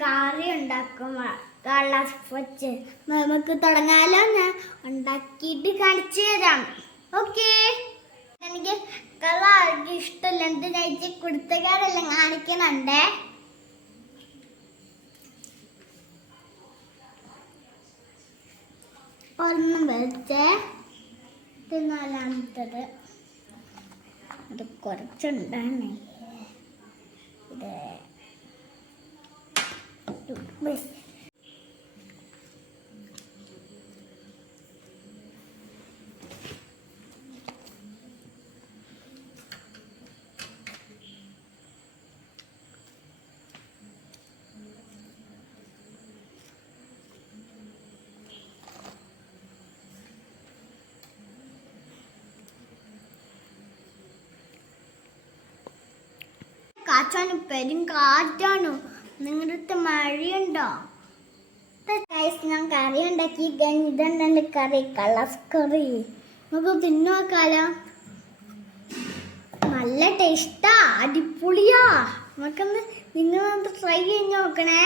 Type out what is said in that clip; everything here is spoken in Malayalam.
കറി ഉണ്ടാക്കും. വെച്ച് നമുക്ക് തുടങ്ങാലോ? ഞാൻ ഉണ്ടാക്കിയിട്ട് കാണിച്ചു തരാം. ഓക്കെ. എനിക്ക് കള്ള ആർക്കും ഇഷ്ടമല്ല. എന്ത് കഴിച്ച് കുടുത്തക്കാരെല്ലാം കാണിക്കുന്നുണ്ടേ ഒന്നും വെച്ച്. ഇത് നാലാമത്തത് അത് കുറച്ചുണ്ടാണേ ഇത്. കാറ്റാണ് പെരും കാറ്റാണ്. നിങ്ങളുടെ അടുത്ത് ഗൈസ് ഞാൻ കറി ഉണ്ടാക്കി. ഇതെന്താണ് കറി? കളസ് കറി. നമുക്ക് തിന്നു നോക്കാലോ. നല്ല ടേസ്റ്റാ അടിപൊളിയാ. നമുക്കൊന്ന് നിങ്ങൾ ട്രൈ ചെയ്ത് നോക്കണേ.